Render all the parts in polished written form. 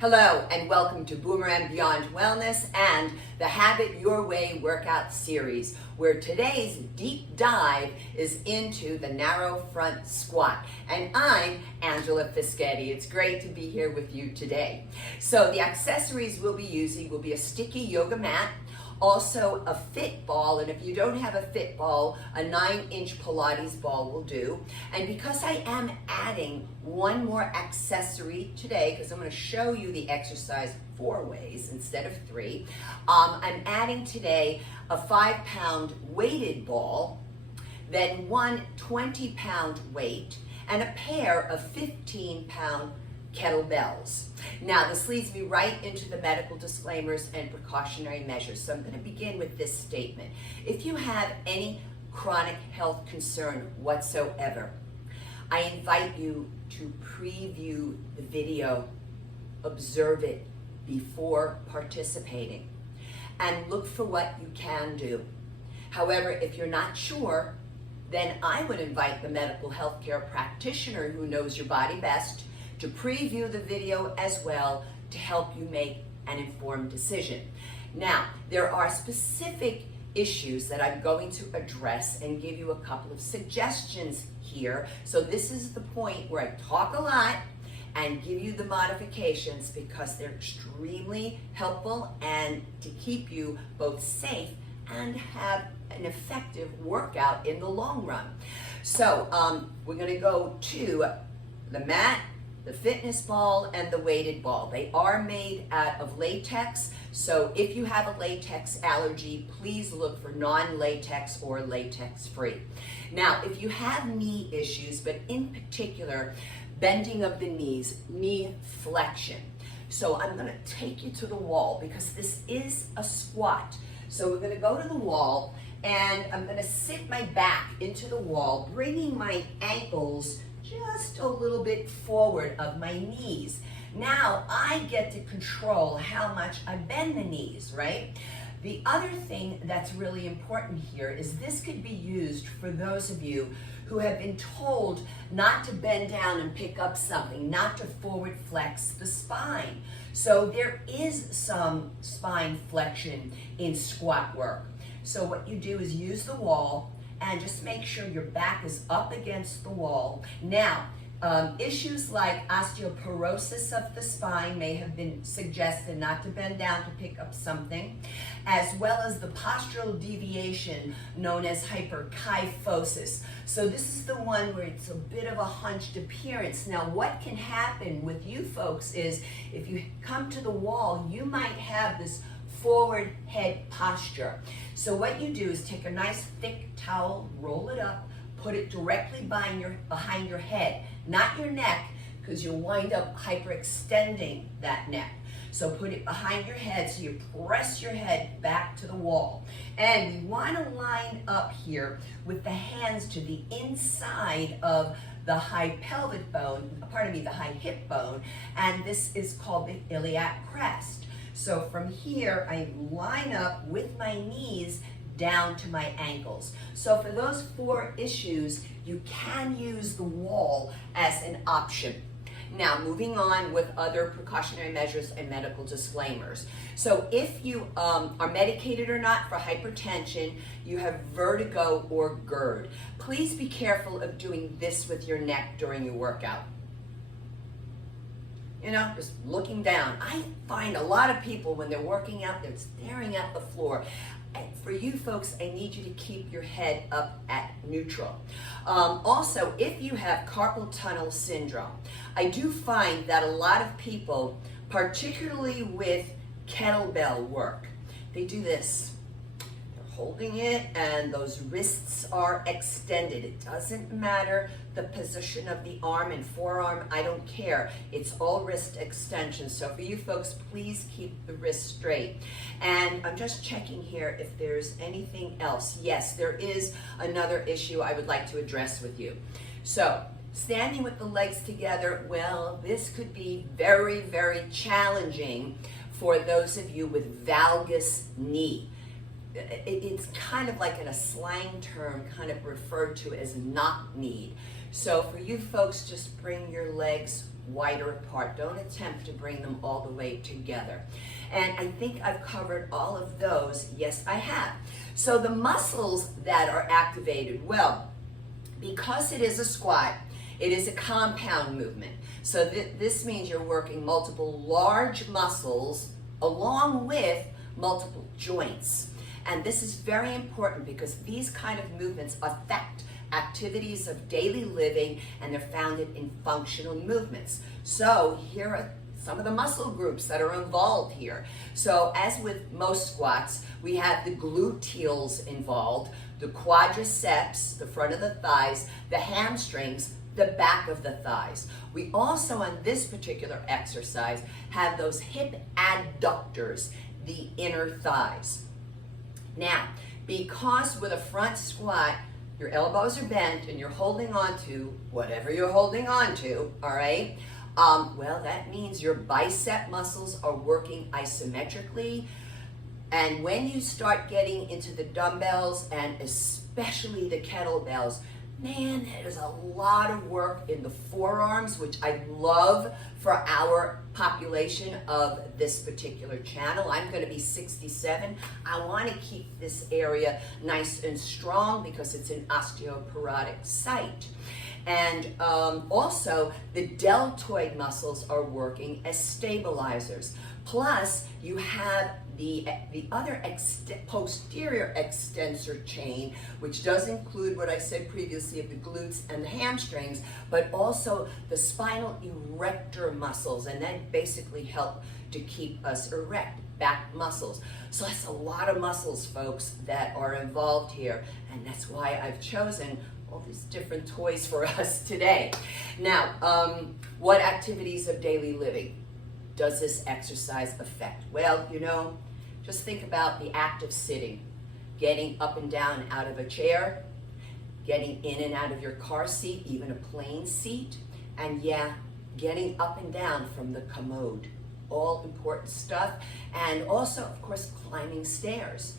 Hello and welcome to Boomerang Beyond Wellness and the Habit Your Way workout series, where today's deep dive is into the narrow front squat. And I'm Angela Fischetti. It's great to be here with you today. So the accessories we'll be using will be a sticky yoga mat, also a fit ball, and if you don't have a fit ball, a 9-inch Pilates ball will do. And because I am adding one more accessory today, because I'm going to show you the exercise 4 ways instead of 3, I'm adding today a 5-pound weighted ball, then one 20-pound weight, and a pair of 15-pound kettlebells. Now, this leads me right into the medical disclaimers and precautionary measures. So I'm going to begin with this statement. If you have any chronic health concern whatsoever, I invite you to preview the video, observe it before participating, and look for what you can do. However, if you're not sure, then I would invite the medical healthcare practitioner who knows your body best to preview the video as well to help you make an informed decision. Now, there are specific issues that I'm going to address and give you a couple of suggestions here. So this is the point where I talk a lot and give you the modifications because they're extremely helpful and to keep you both safe and have an effective workout in the long run. So we're gonna go to the mat, the fitness ball, and the weighted ball. They are made out of latex, so if you have a latex allergy, please look for non-latex or latex-free. Now, if you have knee issues, but in particular, bending of the knees, knee flexion. So I'm gonna take you to the wall because this is a squat. So we're gonna go to the wall and I'm gonna sit my back into the wall, bringing my ankles just a little bit forward of my knees. Now I get to control how much I bend the knees, right? The other thing that's really important here is this could be used for those of you who have been told not to bend down and pick up something, not to forward flex the spine. So there is some spine flexion in squat work. So what you do is use the wall and just make sure your back is up against the wall. Now, issues like osteoporosis of the spine may have been suggested not to bend down to pick up something, as well as the postural deviation known as hyperkyphosis. So this is the one where it's a bit of a hunched appearance. Now, what can happen with you folks is if you come to the wall, you might have this forward head posture. So what you do is take a nice thick towel, roll it up, put it directly behind your head, not your neck, because you'll wind up hyperextending that neck. So put it behind your head so you press your head back to the wall. And we want to line up here with the hands to the inside of the high pelvic bone, the high hip bone, and this is called the iliac crest. So from here, I line up with my knees down to my ankles. So for those 4 issues, you can use the wall as an option. Now, moving on with other precautionary measures and medical disclaimers. So if you are medicated or not for hypertension, you have vertigo or GERD, please be careful of doing this with your neck during your workout. You know, just looking down. I find a lot of people when they're working out, they're staring at the floor. And for you folks, I need you to keep your head up at neutral. Also, if you have carpal tunnel syndrome, I do find that a lot of people, particularly with kettlebell work, they do this. They're holding it and those wrists are extended. It doesn't matter the position of the arm and forearm, I don't care. It's all wrist extension. So for you folks, please keep the wrist straight. And I'm just checking here if there's anything else. Yes, there is another issue I would like to address with you. So standing with the legs together, well, this could be very, very challenging for those of you with valgus knee. It's kind of like in a slang term, kind of referred to as knock-kneed. So for you folks, just bring your legs wider apart. Don't attempt to bring them all the way together. And I think I've covered all of those. Yes, I have. So the muscles that are activated, well, because it is a squat, it is a compound movement. So this means you're working multiple large muscles along with multiple joints. And this is very important because these kind of movements affect activities of daily living, and they're founded in functional movements. So here are some of the muscle groups that are involved here. So as with most squats, we have the gluteals involved, the quadriceps, the front of the thighs, the hamstrings, the back of the thighs. We also, on this particular exercise, have those hip adductors, the inner thighs. Now, because with a front squat, your elbows are bent and you're holding on to whatever you're holding on to, all right? Well, that means your bicep muscles are working isometrically. And when you start getting into the dumbbells and especially the kettlebells, man, there's a lot of work in the forearms, which I love for our population of this particular channel. I'm going to be 67. I want to keep this area nice and strong because it's an osteoporotic site. And also, the deltoid muscles are working as stabilizers. Plus, you have the other posterior extensor chain, which does include what I said previously of the glutes and the hamstrings, but also the spinal erector muscles, and that basically help to keep us erect, back muscles. So that's a lot of muscles, folks, that are involved here, and that's why I've chosen all these different toys for us today. Now, what activities of daily living does this exercise affect? Well, you know, just think about the act of sitting, getting up and down out of a chair, getting in and out of your car seat, even a plane seat, and yeah, getting up and down from the commode. All important stuff. And also, of course, climbing stairs.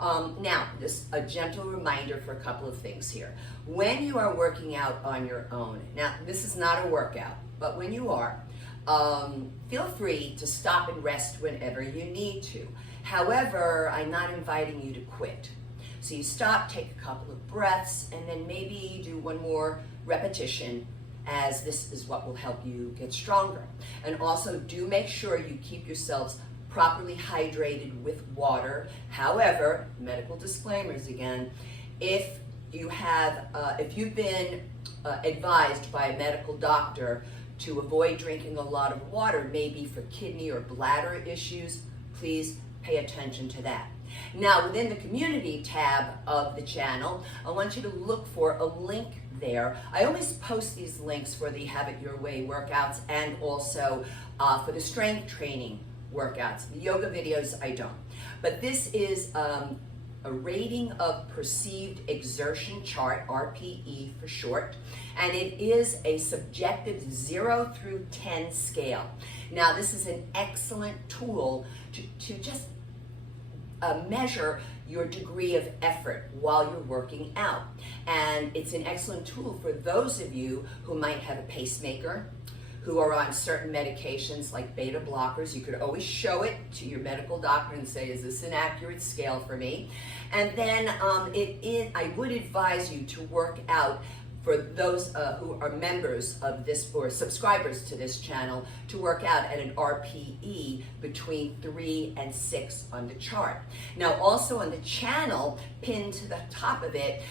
Now, just a gentle reminder for a couple of things here. When you are working out on your own, now this is not a workout, but when you are, feel free to stop and rest whenever you need to. However, I'm not inviting you to quit. So you stop, take a couple of breaths, and then maybe do one more repetition, as this is what will help you get stronger. And also do make sure you keep yourselves properly hydrated with water. However, medical disclaimers again, if you've been advised by a medical doctor to avoid drinking a lot of water, maybe for kidney or bladder issues, please pay attention to that. Now, within the community tab of the channel, I want you to look for a link there. I always post these links for the Have It Your Way workouts and also for the strength training workouts. The yoga videos, I don't. But this is a rating of perceived exertion chart, RPE for short, and it is a subjective 0 through 10 scale. Now, this is an excellent tool to just measure your degree of effort while you're working out. And it's an excellent tool for those of you who might have a pacemaker, who are on certain medications like beta blockers. You could always show it to your medical doctor and say, is this an accurate scale for me? And then I would advise you to work out, for those who are members of this or subscribers to this channel, to work out at an RPE between 3 and 6 on the chart. Now, also on the channel, pinned to the top of it,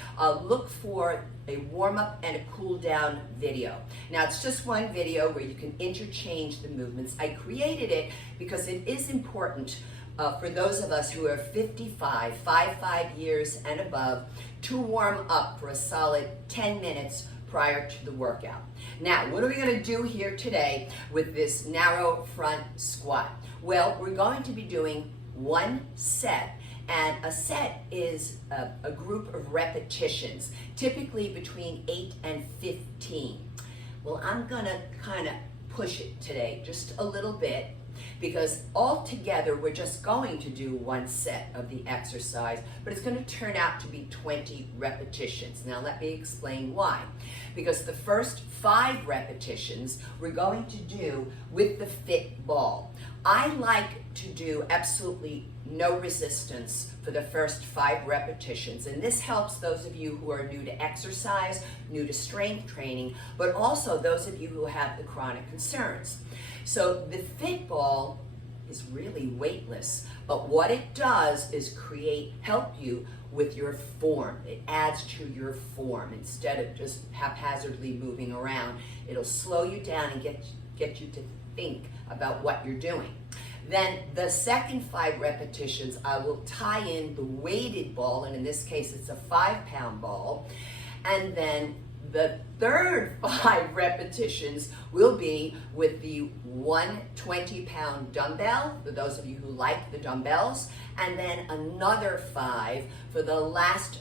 look for a warm-up and a cool-down video. Now, it's just one video where you can interchange the movements. I created it because it is important for those of us who are 55 years and above, to warm up for a solid 10 minutes prior to the workout. Now, what are we going to do here today with this narrow front squat? Well, we're going to be doing one set, and a set is a group of repetitions, typically between 8 and 15. Well, I'm going to kind of push it today just a little bit, because altogether we're just going to do one set of the exercise, but it's going to turn out to be 20 repetitions. Now let me explain why. Because the first 5 repetitions we're going to do with the fit ball. I like to do absolutely no resistance for the first 5 repetitions, and this helps those of you who are new to exercise, new to strength training, but also those of you who have the chronic concerns. So the fit ball is really weightless, but what it does is help you with your form. It adds to your form instead of just haphazardly moving around. It'll slow you down and get you to think about what you're doing. Then the second 5 repetitions, I will tie in the weighted ball, and in this case it's a 5-pound ball. And then the third 5 repetitions will be with the 120-pound dumbbell, for those of you who like the dumbbells, and then another 5 for the last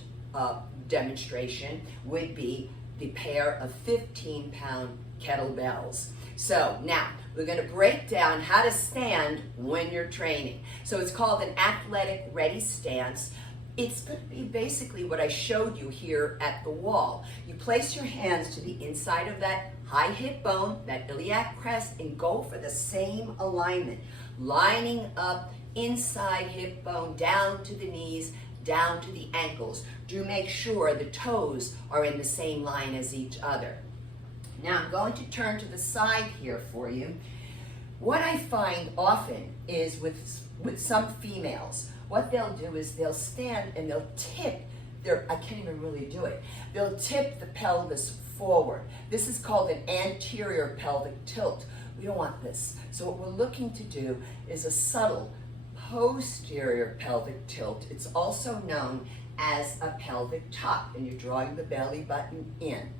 demonstration would be the pair of 15-pound kettlebells. So now we're going to break down how to stand when you're training. So it's called an athletic ready stance. It's going to be basically what I showed you here at the wall. You place your hands to the inside of that high hip bone, that iliac crest, and go for the same alignment, lining up inside hip bone down to the knees, down to the ankles. Do make sure the toes are in the same line as each other. Now I'm going to turn to the side here for you. What I find often is with some females, what they'll do is they'll stand and they'll tip I can't even really do it. They'll tip the pelvis forward. This is called an anterior pelvic tilt. We don't want this. So what we're looking to do is a subtle posterior pelvic tilt. It's also known as a pelvic tuck, and you're drawing the belly button in.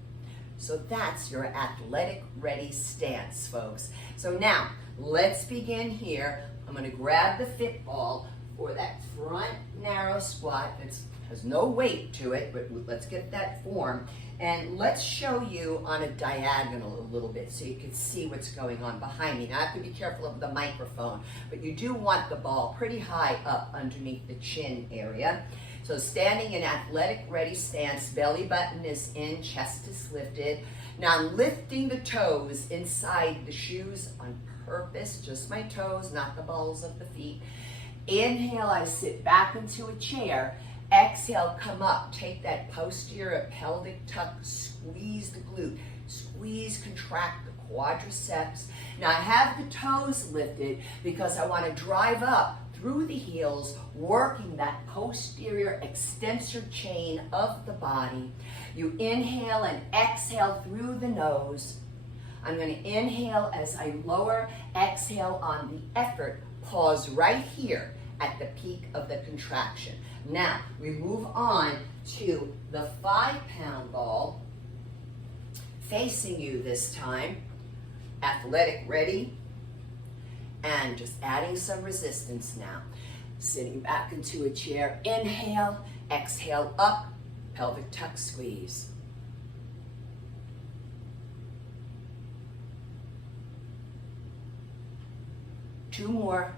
So that's your athletic ready stance, folks. So now, let's begin here. I'm going to grab the fit ball for that front narrow squat that has no weight to it, but let's get that form. And let's show you on a diagonal a little bit so you can see what's going on behind me. Now I have to be careful of the microphone, but you do want the ball pretty high up underneath the chin area. So standing in athletic ready stance, belly button is in, chest is lifted. Now I'm lifting the toes inside the shoes on purpose, just my toes, not the balls of the feet. Inhale, I sit back into a chair. Exhale, come up. Take that posterior pelvic tuck, squeeze the glute, squeeze, contract the quadriceps. Now I have the toes lifted because I want to drive up through the heels, working that posterior extensor chain of the body. You inhale and exhale through the nose. I'm going to inhale as I lower, exhale on the effort. Pause right here at the peak of the contraction. Now, we move on to the 5-pound ball, facing you this time, athletic ready, and just adding some resistance now. Sitting back into a chair, inhale, exhale up, pelvic tuck squeeze. Two more.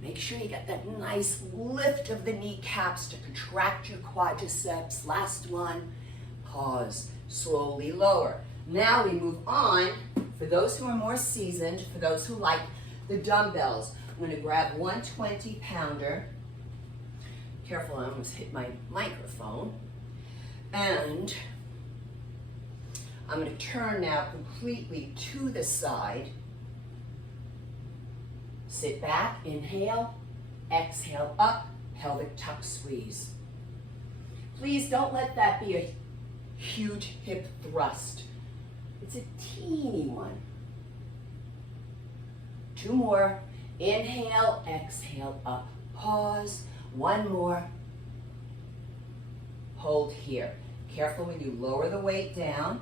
Make sure you get that nice lift of the kneecaps to contract your quadriceps. Last one. Pause. Slowly lower. Now we move on. For those who are more seasoned, for those who like the dumbbells, I'm going to grab 120-pounder. Careful, I almost hit my microphone. And I'm going to turn now completely to the side. Sit back, inhale, exhale up, pelvic tuck squeeze. Please don't let that be a huge hip thrust. It's a teeny one. Two more. Inhale, exhale up. Pause. One more. Hold here. Careful when you lower the weight down.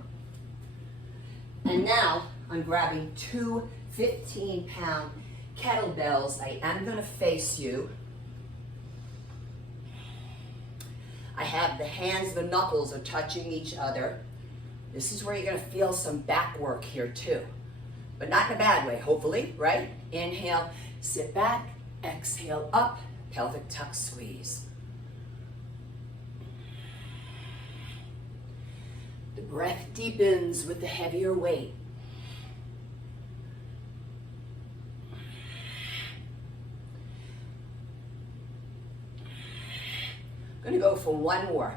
And now I'm grabbing two 15-pound kettlebells. I am going to face you. I have the hands, the knuckles are touching each other. This is where you're going to feel some back work here too. but not in a bad way, hopefully, right? Inhale, sit back, exhale up, pelvic tuck squeeze. The breath deepens with the heavier weight. I'm going to go for one more.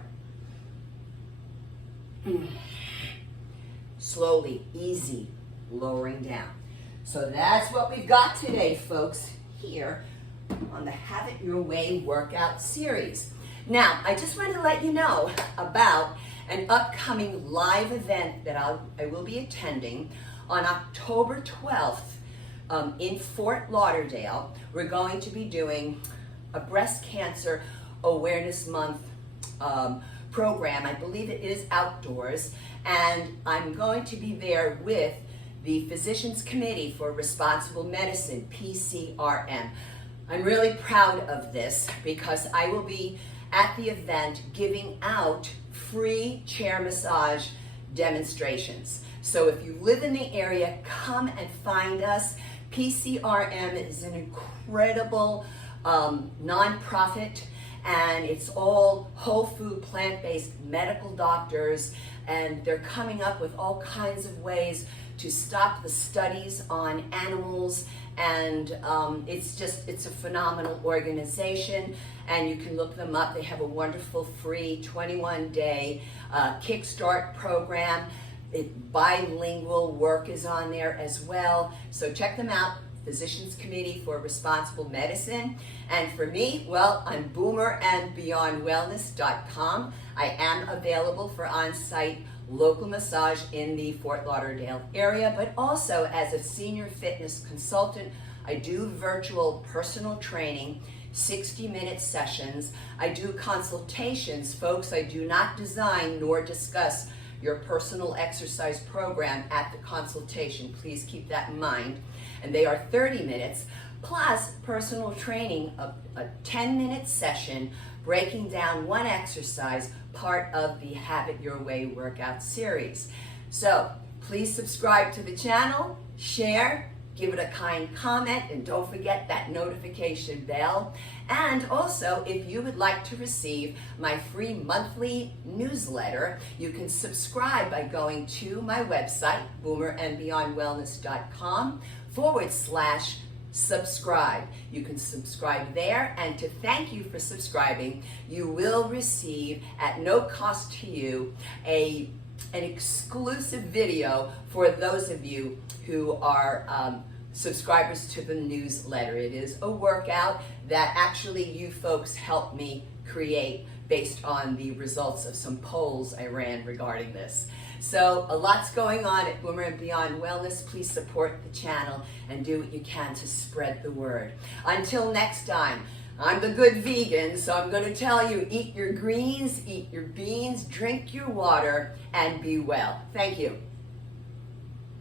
Slowly, easy, lowering down. So that's what we've got today, folks, here on the Have It Your Way workout series. Now, I just wanted to let you know about an upcoming live event that I will be attending on October 12th in Fort Lauderdale. We're going to be doing a breast cancer awareness month program. I believe it is outdoors, and I'm going to be there with the Physicians Committee for Responsible Medicine, PCRM. I'm really proud of this because I will be at the event giving out free chair massage demonstrations. So if you live in the area, come and find us. PCRM is an incredible nonprofit, and it's all whole food, plant-based medical doctors, and they're coming up with all kinds of ways to stop the studies on animals, and it's a phenomenal organization, and you can look them up. They have a wonderful free 21-day Kickstart program. Bilingual work is on there as well, so check them out. Physicians Committee for Responsible Medicine. And for me, well, I'm boomerandbeyondwellness.com. I am available for on-site local massage in the Fort Lauderdale area, but also as a senior fitness consultant, I do virtual personal training, 60-minute sessions. I do consultations. Folks, I do not design nor discuss your personal exercise program at the consultation. Please keep that in mind. And they are 30 minutes, plus personal training, a 10-minute session, breaking down one exercise, part of the Have It Your Way workout series. So please subscribe to the channel, share, give it a kind comment, and don't forget that notification bell. And also, if you would like to receive my free monthly newsletter, you can subscribe by going to my website, boomerandbeyondwellness.com/subscribe. You can subscribe there, and to thank you for subscribing, you will receive, at no cost to you, an exclusive video for those of you who are subscribers to the newsletter. It is a workout that actually you folks helped me create based on the results of some polls I ran regarding this. So a lot's going on at Boomer and Beyond Wellness. Please support the channel and do what you can to spread the word. Until next time, I'm the good vegan, so I'm going to tell you, eat your greens, eat your beans, drink your water, and be well. Thank you.